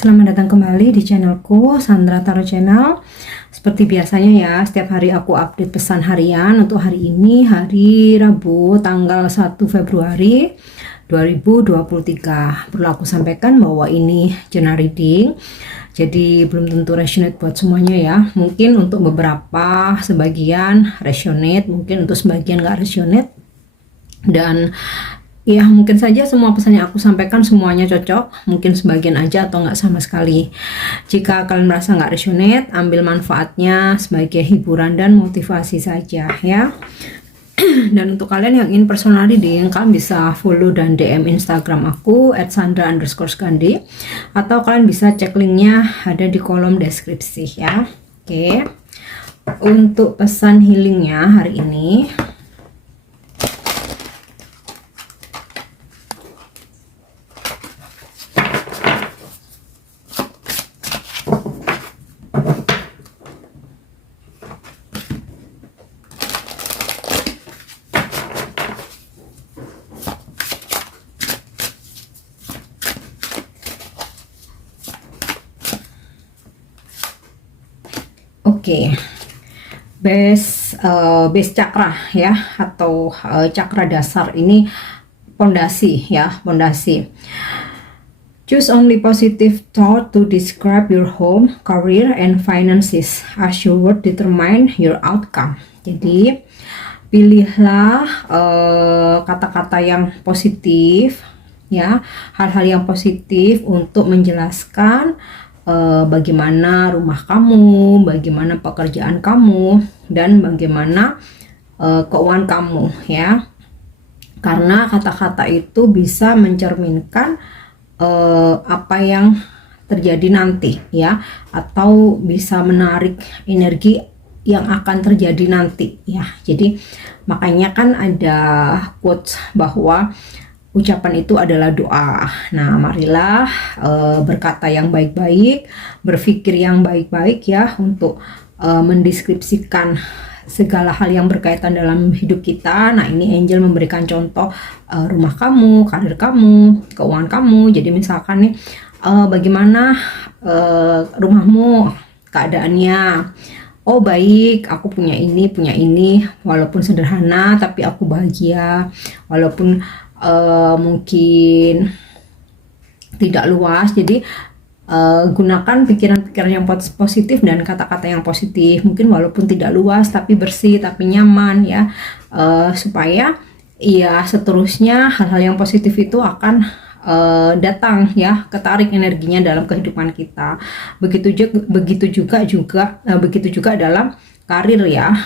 Selamat datang kembali di channelku Sandra Tarot Channel. Seperti biasanya ya, setiap hari aku update pesan harian. Untuk hari ini hari Rabu tanggal 1 Februari 2023. Perlu aku sampaikan bahwa ini journal reading, jadi belum tentu resonate buat semuanya ya. Mungkin untuk beberapa sebagian resonate, mungkin untuk sebagian gak resonate. Dan ya mungkin saja semua pesan yang aku sampaikan semuanya cocok, mungkin sebagian aja atau nggak sama sekali. Jika kalian merasa nggak resonate, ambil manfaatnya sebagai hiburan dan motivasi saja ya. Dan untuk kalian yang ingin personal reading, kalian bisa follow dan DM Instagram aku @sandra_skandi, atau kalian bisa cek linknya ada di kolom deskripsi ya. Oke, untuk pesan healingnya hari ini, oke, base chakra ya, atau cakra dasar ini pondasi ya, pondasi. Choose only positive thought to describe your home, career, and finances as your word determine your outcome. Jadi pilihlah kata-kata yang positif ya, hal-hal yang positif untuk menjelaskan bagaimana rumah kamu, bagaimana pekerjaan kamu, dan bagaimana keuangan kamu ya. Karena kata-kata itu bisa mencerminkan apa yang terjadi nanti ya, atau bisa menarik energi yang akan terjadi nanti ya. Jadi makanya kan ada quotes bahwa ucapan itu adalah doa. Nah, marilah berkata yang baik-baik, berpikir yang baik-baik ya, untuk mendeskripsikan segala hal yang berkaitan dalam hidup kita. Nah, ini angel memberikan contoh rumah kamu, karir kamu, keuangan kamu. Jadi misalkan nih, bagaimana rumahmu, keadaannya. Oh baik, aku punya ini, walaupun sederhana tapi aku bahagia. Walaupun mungkin tidak luas, jadi gunakan pikiran-pikiran yang positif dan kata-kata yang positif. Mungkin walaupun tidak luas tapi bersih, tapi nyaman ya, supaya ya seterusnya hal-hal yang positif itu akan datang ya, ketarik energinya dalam kehidupan kita. Begitu juga dalam karir ya.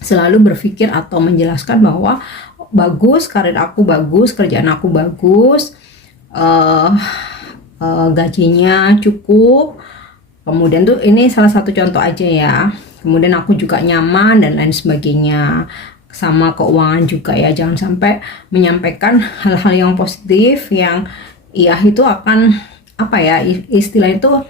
Selalu berpikir atau menjelaskan bahwa bagus, karir aku bagus, kerjaan aku bagus, gajinya cukup. Kemudian tuh ini salah satu contoh aja ya. Kemudian aku juga nyaman dan lain sebagainya. Sama keuangan juga ya, jangan sampai menyampaikan hal-hal yang positif yang ya itu akan apa ya, istilah itu,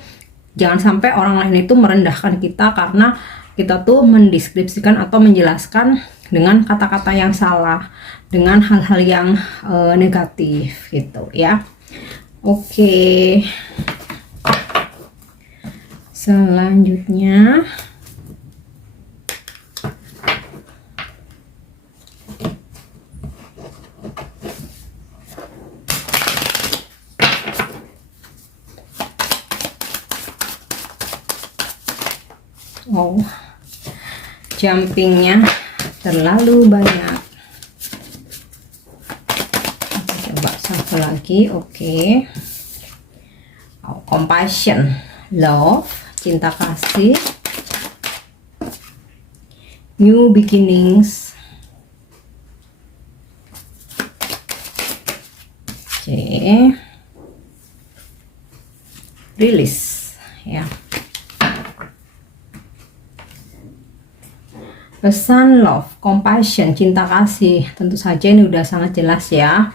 jangan sampai orang lain itu merendahkan kita karena kita tuh mendeskripsikan atau menjelaskan dengan kata-kata yang salah, dengan hal-hal yang negatif gitu ya. Oke, selanjutnya jumpingnya terlalu banyak. Coba satu lagi. Oke. Compassion, love, cinta kasih, new beginnings. Oke. Release ya. Pesan love, compassion, cinta kasih, tentu saja ini udah sangat jelas ya.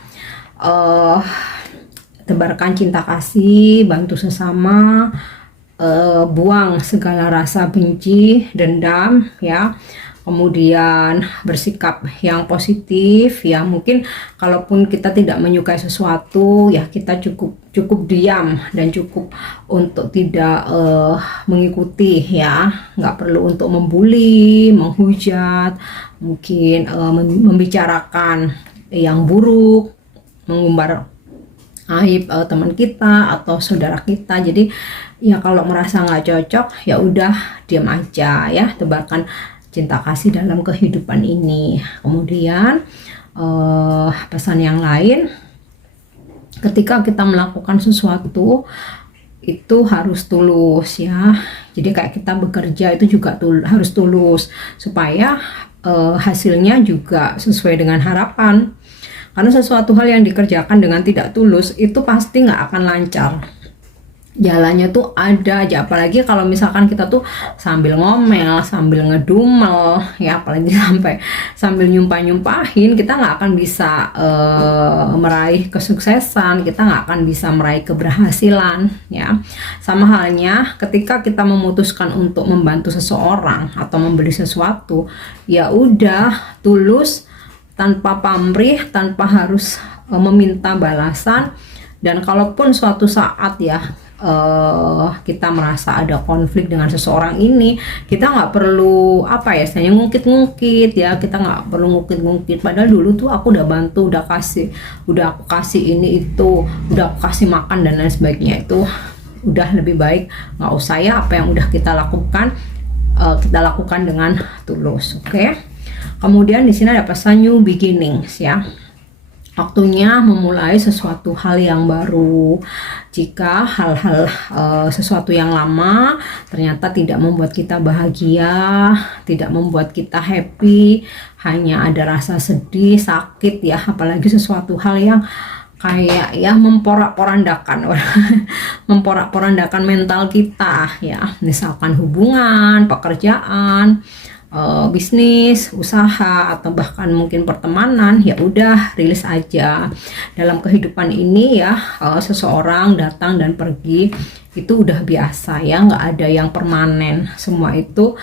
Tebarkan cinta kasih, bantu sesama, buang segala rasa benci, dendam ya. kemudian bersikap yang positif ya. Mungkin kalaupun kita tidak menyukai sesuatu ya, kita cukup diam dan cukup untuk tidak mengikuti ya, nggak perlu untuk membuli, menghujat, mungkin membicarakan yang buruk, mengumbar aib teman kita atau saudara kita. Jadi ya kalau merasa nggak cocok ya udah diam aja ya, tebarkan cinta kasih dalam kehidupan ini. Kemudian pesan yang lain, ketika kita melakukan sesuatu itu harus tulus ya. Jadi kayak kita bekerja itu juga harus tulus supaya hasilnya juga sesuai dengan harapan. Karena sesuatu hal yang dikerjakan dengan tidak tulus itu pasti nggak akan lancar. Jalannya tuh ada aja, apalagi kalau misalkan kita tuh sambil ngomel, sambil ngedumel ya, apalagi sambil nyumpah-nyumpahin, kita nggak akan bisa meraih kesuksesan, kita nggak akan bisa meraih keberhasilan ya. Sama halnya ketika kita memutuskan untuk membantu seseorang atau membeli sesuatu, ya udah tulus, tanpa pamrih, tanpa harus meminta balasan. Dan kalaupun suatu saat ya kita merasa ada konflik dengan seseorang ini, kita nggak perlu saya ngungkit-ngungkit ya, kita nggak perlu ngungkit-ngungkit, padahal dulu tuh aku udah bantu, udah aku kasih ini itu, udah aku kasih makan dan lain sebagainya. Itu udah lebih baik nggak usah ya, apa yang udah kita lakukan dengan tulus. Oke. Kemudian di sini ada pesan new beginnings ya. Waktunya memulai sesuatu hal yang baru. Jika hal-hal sesuatu yang lama ternyata tidak membuat kita bahagia, tidak membuat kita happy, hanya ada rasa sedih, sakit ya, apalagi sesuatu hal yang kayak ya memporak-porandakan memporak-porandakan mental kita ya, misalkan hubungan, pekerjaan, bisnis, usaha, atau bahkan mungkin pertemanan, ya udah rilis aja. Dalam kehidupan ini ya, seseorang datang dan pergi itu udah biasa ya, nggak ada yang permanen, semua itu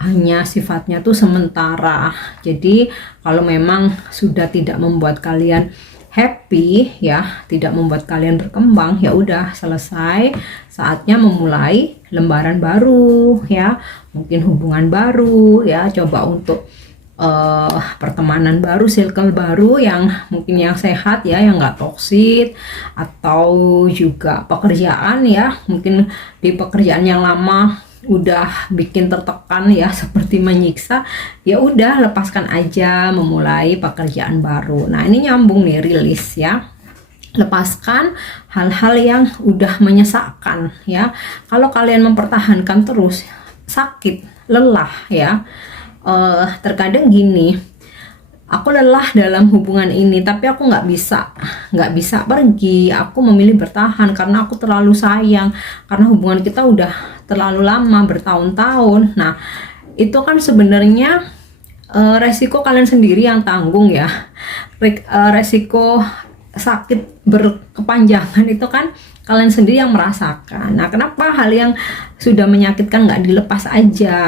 hanya sifatnya tuh sementara. Jadi kalau memang sudah tidak membuat kalian happy ya, tidak membuat kalian berkembang, ya udah selesai, saatnya memulai lembaran baru ya, mungkin hubungan baru ya, coba untuk pertemanan baru, circle baru yang mungkin yang sehat ya, yang nggak toksik, atau juga pekerjaan ya, mungkin di pekerjaan yang lama udah bikin tertekan ya, seperti menyiksa, ya udah lepaskan aja, memulai pekerjaan baru. Nah ini nyambung nih, rilis ya, lepaskan hal-hal yang udah menyesakkan ya. Kalau kalian mempertahankan terus, sakit, lelah ya. Terkadang gini, aku lelah dalam hubungan ini, tapi aku nggak bisa pergi, aku memilih bertahan karena aku terlalu sayang, karena hubungan kita udah terlalu lama, bertahun-tahun. Nah itu kan sebenarnya resiko kalian sendiri yang tanggung ya, resiko sakit berkepanjangan itu kan kalian sendiri yang merasakan. Nah kenapa hal yang sudah menyakitkan nggak dilepas aja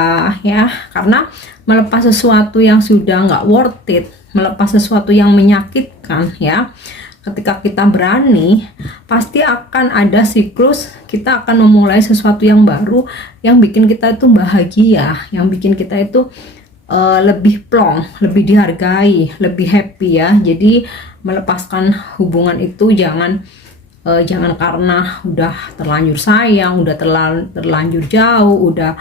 ya, karena melepas sesuatu yang sudah nggak worth it, melepas sesuatu yang menyakitkan ya, ketika kita berani, pasti akan ada siklus, kita akan memulai sesuatu yang baru, yang bikin kita itu bahagia, yang bikin kita itu lebih plong, lebih dihargai, lebih happy ya. Jadi melepaskan hubungan itu jangan karena udah terlanjur sayang, udah terlanjur jauh, udah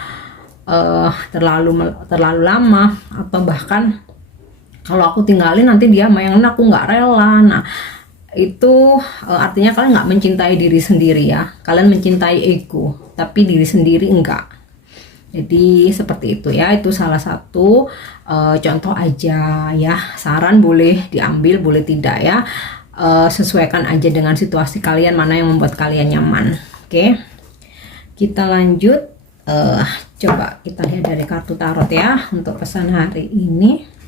terlalu lama, atau bahkan kalau aku tinggalin nanti dia main, aku nggak rela. Nah itu artinya kalian nggak mencintai diri sendiri ya, kalian mencintai ego, tapi diri sendiri enggak. Jadi seperti itu ya, itu salah satu contoh aja ya, saran boleh diambil, boleh tidak ya, sesuaikan aja dengan situasi kalian, mana yang membuat kalian nyaman. Oke, kita lanjut, coba kita lihat dari kartu tarot ya untuk pesan hari ini.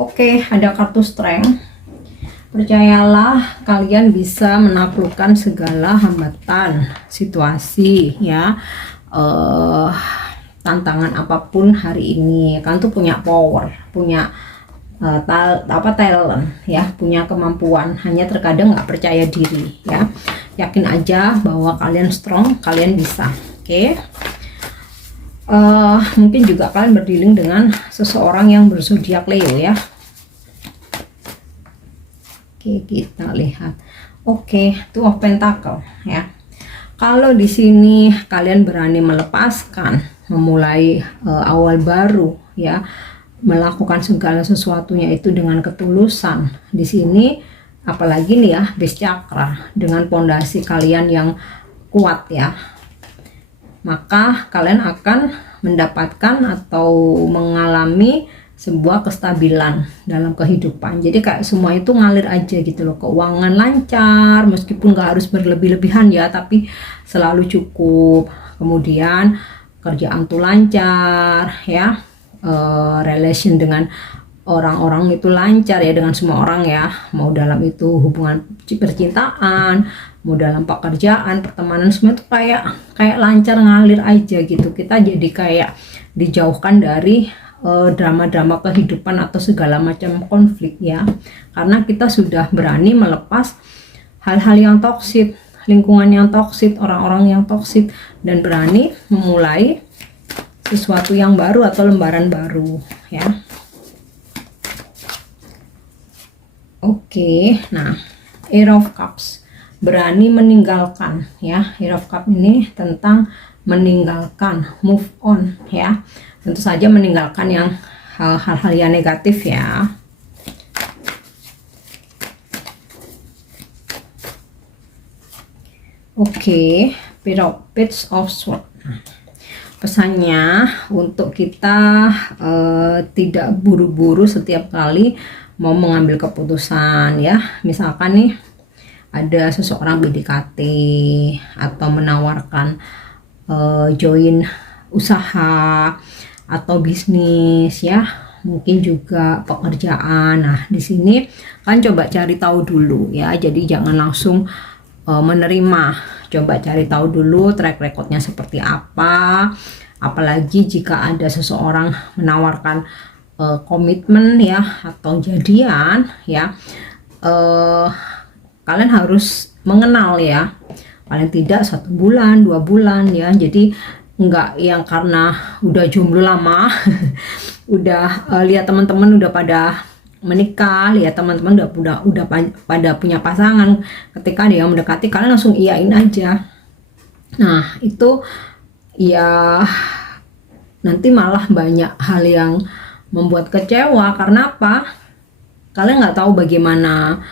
Oke, ada kartu strength. Percayalah, kalian bisa menaklukkan segala hambatan, situasi, ya, tantangan apapun hari ini. Kalian tuh punya power, punya talent, ya, punya kemampuan. Hanya terkadang nggak percaya diri, ya. Yakin aja bahwa kalian strong, kalian bisa. Oke. Mungkin juga kalian berdealing dengan seseorang yang berzodiak Leo, ya. Oke, kita lihat. Oke, Two of Pentacle, ya. Kalau di sini kalian berani melepaskan, memulai awal baru, ya, melakukan segala sesuatunya itu dengan ketulusan. Di sini apalagi nih ya, base chakra dengan pondasi kalian yang kuat, ya. Maka kalian akan mendapatkan atau mengalami sebuah kestabilan dalam kehidupan. Jadi kayak semua itu ngalir aja gitu loh. Keuangan lancar, meskipun gak harus berlebih-lebihan ya, tapi selalu cukup. Kemudian kerjaan tuh lancar, ya. Relation dengan orang-orang itu lancar ya, dengan semua orang ya. Mau dalam itu hubungan percintaan, mau dalam pekerjaan, pertemanan, semua itu kayak lancar ngalir aja gitu. Kita jadi kayak dijauhkan dari drama-drama kehidupan atau segala macam konflik, ya, karena kita sudah berani melepas hal-hal yang toksik, lingkungan yang toksik, orang-orang yang toksik, dan berani memulai sesuatu yang baru atau lembaran baru, ya. Oke, nah, Ace of Cups, berani meninggalkan, ya. Ace of Cups ini tentang meninggalkan, move on, ya. Tentu saja meninggalkan yang hal-hal yang negatif, ya. Oke, Page of Swords. Pesannya untuk kita tidak buru-buru setiap kali mau mengambil keputusan, ya. Misalkan nih ada seseorang PDKT atau menawarkan join usaha atau bisnis, ya, mungkin juga pekerjaan. Nah, di sini kan coba cari tahu dulu, ya. Jadi jangan langsung menerima, coba cari tahu dulu track recordnya seperti apa. Apalagi jika ada seseorang menawarkan komitmen, ya, atau jadian, ya, kalian harus mengenal, ya, paling tidak 1 bulan 2 bulan, ya. Jadi enggak yang karena udah jomblo lama udah lihat teman-teman udah pada menikah, lihat teman-teman udah pada punya pasangan, ketika dia mendekati kalian langsung iyain aja. Nah, itu ya nanti malah banyak hal yang membuat kecewa. Karena apa? Kalian nggak tahu bagaimana,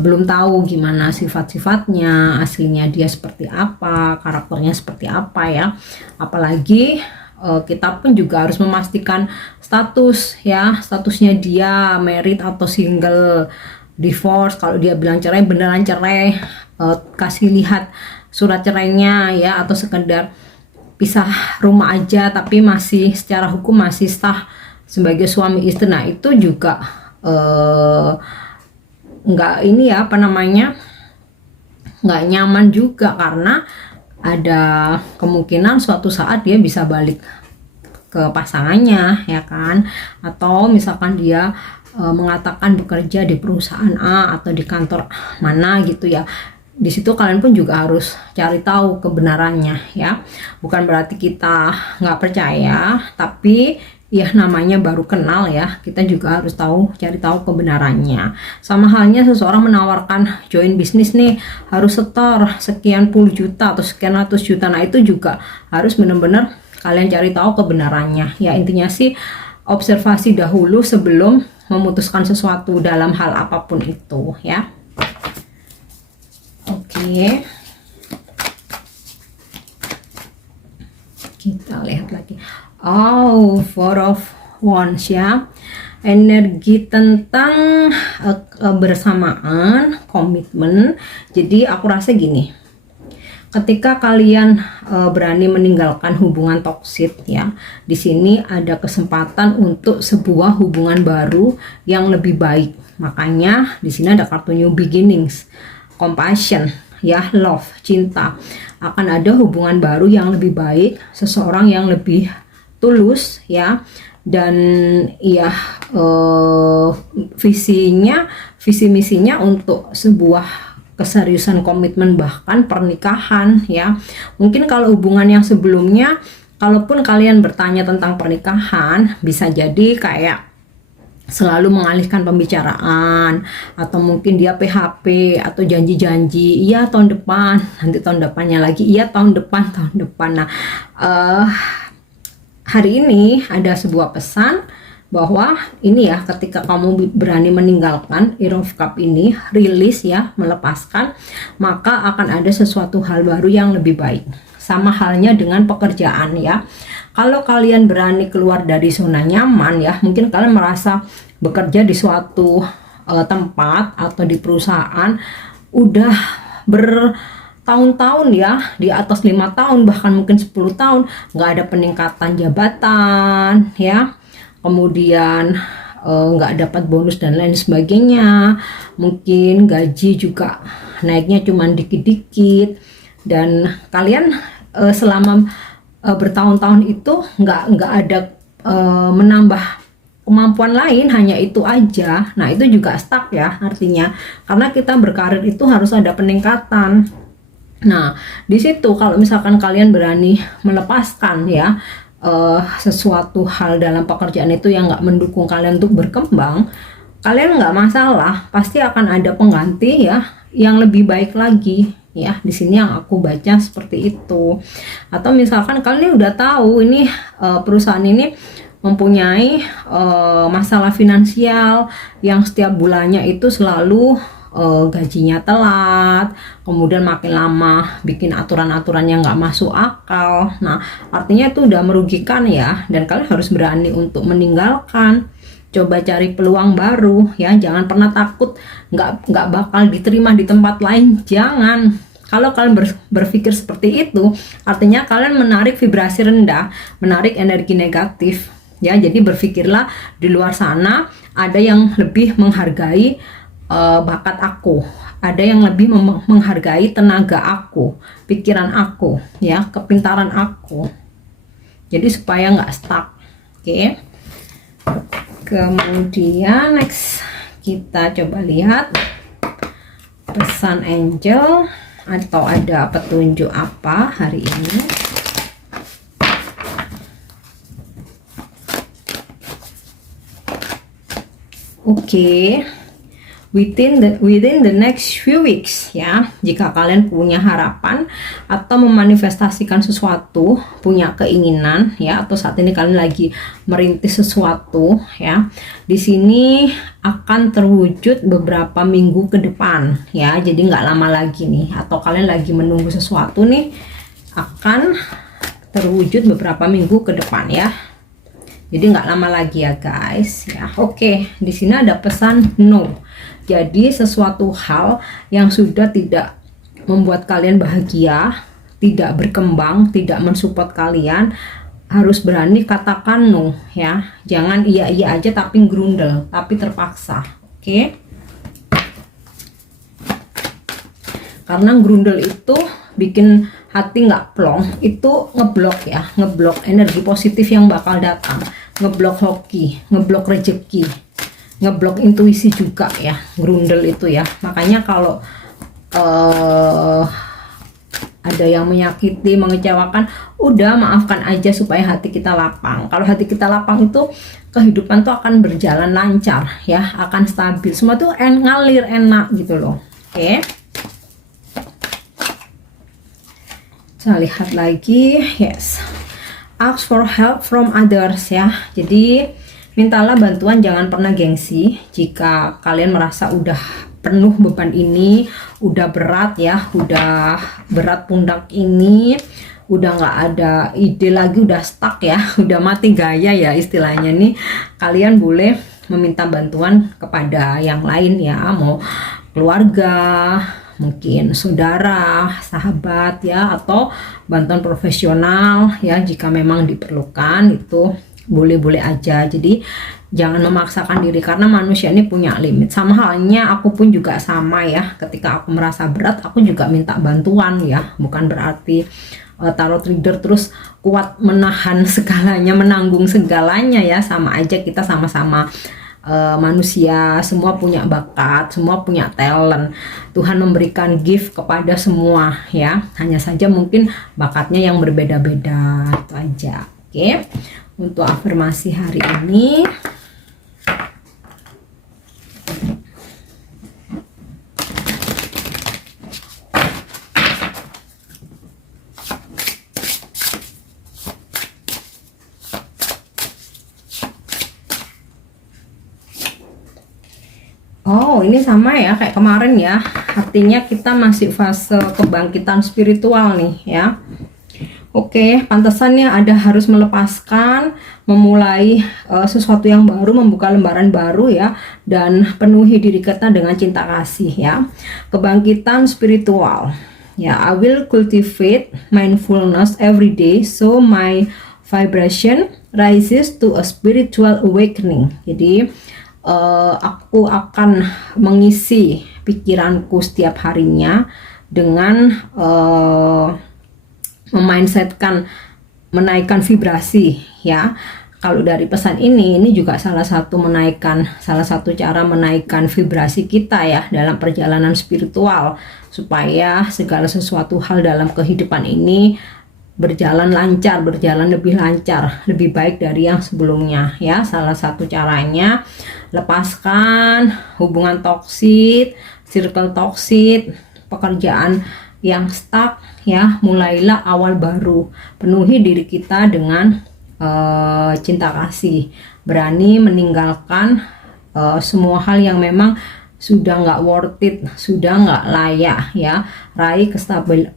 belum tahu gimana sifat-sifatnya, aslinya dia seperti apa, karakternya seperti apa, ya. Apalagi kita pun juga harus memastikan status, ya, statusnya dia married atau single, divorce. Kalau dia bilang cerai, beneran cerai, kasih lihat surat cerainya, ya, atau sekedar pisah rumah aja tapi masih secara hukum masih sah sebagai suami istri. Nah, itu juga nggak ini ya, apa namanya, nggak nyaman juga, karena ada kemungkinan suatu saat dia bisa balik ke pasangannya, ya kan. Atau misalkan dia mengatakan bekerja di perusahaan A atau di kantor mana gitu, ya. Di situ kalian pun juga harus cari tahu kebenarannya, ya. Bukan berarti kita nggak percaya, tapi ya namanya baru kenal, ya, kita juga harus cari tahu kebenarannya. Sama halnya seseorang menawarkan join bisnis nih, harus setor sekian puluh juta atau sekian ratus juta. Nah, itu juga harus benar-benar kalian cari tahu kebenarannya, ya. Intinya sih observasi dahulu sebelum memutuskan sesuatu dalam hal apapun itu, ya. Oke, kita lihat lagi. Oh, Four of Wands, ya. Energi tentang kebersamaan, komitmen. Jadi aku rasa gini, Ketika kalian berani meninggalkan hubungan toksik ya, di sini ada kesempatan untuk sebuah hubungan baru yang lebih baik. Makanya di sini ada kartu new beginnings, compassion ya, love, cinta. Akan ada hubungan baru yang lebih baik, seseorang yang lebih tulus ya, dan ya visi misinya untuk sebuah keseriusan, komitmen, bahkan pernikahan ya. Mungkin kalau hubungan yang sebelumnya, kalaupun kalian bertanya tentang pernikahan, bisa jadi kayak selalu mengalihkan pembicaraan, atau mungkin dia PHP atau janji-janji, iya tahun depan, nanti tahun depannya lagi, iya tahun depan. Nah, hari ini ada sebuah pesan bahwa ini ya, ketika kamu berani meninggalkan Ace of Cups ini, rilis ya, melepaskan, maka akan ada sesuatu hal baru yang lebih baik. Sama halnya dengan pekerjaan ya. Kalau kalian berani keluar dari zona nyaman ya, mungkin kalian merasa bekerja di suatu tempat atau di perusahaan udah bertahun-tahun ya, di atas 5 tahun, bahkan mungkin 10 tahun nggak ada peningkatan jabatan ya, kemudian nggak dapat bonus dan lain sebagainya, mungkin gaji juga naiknya cuma dikit-dikit, dan kalian selama bertahun-tahun itu nggak ada menambah kemampuan lain, hanya itu aja. Nah, itu juga stuck ya artinya, karena kita berkarir itu harus ada peningkatan. Nah, di situ kalau misalkan kalian berani melepaskan ya sesuatu hal dalam pekerjaan itu yang nggak mendukung kalian untuk berkembang, kalian nggak masalah, pasti akan ada pengganti ya yang lebih baik lagi ya. Di sini yang aku baca seperti itu. Atau misalkan kalian udah tahu ini perusahaan ini mempunyai masalah finansial yang setiap bulannya itu selalu gajinya telat, kemudian makin lama bikin aturan-aturan yang nggak masuk akal. Nah, artinya itu udah merugikan ya, dan kalian harus berani untuk meninggalkan. Coba cari peluang baru ya, jangan pernah takut nggak bakal diterima di tempat lain, jangan. Kalau kalian berpikir seperti itu, artinya kalian menarik vibrasi rendah, menarik energi negatif ya. Jadi berpikirlah di luar sana ada yang lebih menghargai bakat aku, ada yang lebih menghargai tenaga aku, pikiran aku ya, kepintaran aku. Jadi supaya nggak stuck. Oke. Kemudian next kita coba lihat pesan angel atau ada petunjuk apa hari ini. Oke. Within the next few weeks ya, jika kalian punya harapan atau memanifestasikan sesuatu, punya keinginan ya, atau saat ini kalian lagi merintis sesuatu ya, di sini akan terwujud beberapa minggu ke depan ya. Jadi nggak lama lagi nih, atau kalian lagi menunggu sesuatu nih, akan terwujud beberapa minggu ke depan ya. Jadi nggak lama lagi ya guys ya. Oke, di sini ada pesan no. Jadi sesuatu hal yang sudah tidak membuat kalian bahagia, tidak berkembang, tidak mensupport kalian, harus berani katakan no ya. Jangan iya aja tapi grundel, tapi terpaksa. Oke. Karena grundel itu bikin hati nggak plong, itu ngeblok ya, ngeblok energi positif yang bakal datang, ngeblok hoki, ngeblok rezeki, ngeblok intuisi juga ya, grundel itu ya. Makanya kalau ada yang menyakiti, mengecewakan, udah maafkan aja supaya hati kita lapang. Kalau hati kita lapang itu kehidupan tuh akan berjalan lancar ya, akan stabil, semua tuh ngalir enak gitu loh. Oke. Kita lihat lagi, yes, ask for help from others ya. Jadi mintalah bantuan, jangan pernah gengsi. Jika kalian merasa udah penuh beban ini, udah berat ya, udah berat pundak ini, udah nggak ada ide lagi, udah stuck ya, udah mati gaya ya istilahnya nih, kalian boleh meminta bantuan kepada yang lain ya, mau keluarga, mungkin saudara, sahabat ya, atau bantuan profesional ya, jika memang diperlukan itu boleh-boleh aja. Jadi jangan memaksakan diri karena manusia ini punya limit. Sama halnya aku pun juga sama ya, ketika aku merasa berat aku juga minta bantuan ya, bukan berarti tarot reader terus kuat menahan segalanya, menanggung segalanya ya. Sama aja, kita sama-sama manusia, semua punya bakat, semua punya talent. Tuhan memberikan gift kepada semua ya, hanya saja mungkin bakatnya yang berbeda-beda, itu aja. Oke, untuk afirmasi hari ini, oh ini sama ya kayak kemarin ya, artinya kita masih fase kebangkitan spiritual nih ya. Oke, pantesannya ada harus melepaskan, memulai sesuatu yang baru, membuka lembaran baru ya, dan penuhi diri kita dengan cinta kasih ya. Kebangkitan spiritual ya, I will cultivate mindfulness every day so my vibration rises to a spiritual awakening. Jadi aku akan mengisi pikiranku setiap harinya dengan memindsetkan menaikkan vibrasi ya. Kalau dari pesan ini juga salah satu cara menaikkan vibrasi kita ya dalam perjalanan spiritual, supaya segala sesuatu hal dalam kehidupan ini berjalan lancar, berjalan lebih lancar, lebih baik dari yang sebelumnya ya. Salah satu caranya lepaskan hubungan toksik, circle toksik, pekerjaan yang stuck ya, mulailah awal baru. Penuhi diri kita dengan cinta kasih, berani meninggalkan semua hal yang memang sudah nggak worth it, sudah nggak layak ya. Raih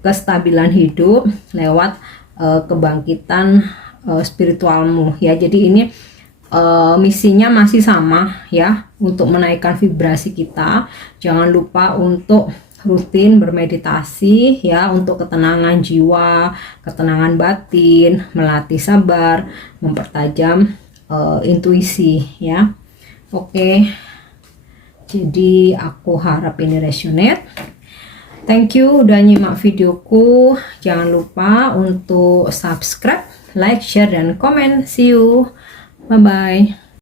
kestabilan hidup lewat kebangkitan spiritualmu ya. Jadi ini misinya masih sama ya, untuk menaikkan vibrasi kita. Jangan lupa untuk rutin bermeditasi ya, untuk ketenangan jiwa, ketenangan batin, melatih sabar, mempertajam intuisi ya. Oke, jadi aku harap ini resonate. Thank you udah nyimak videoku. Jangan lupa untuk subscribe, like, share, dan komen. See you, bye bye.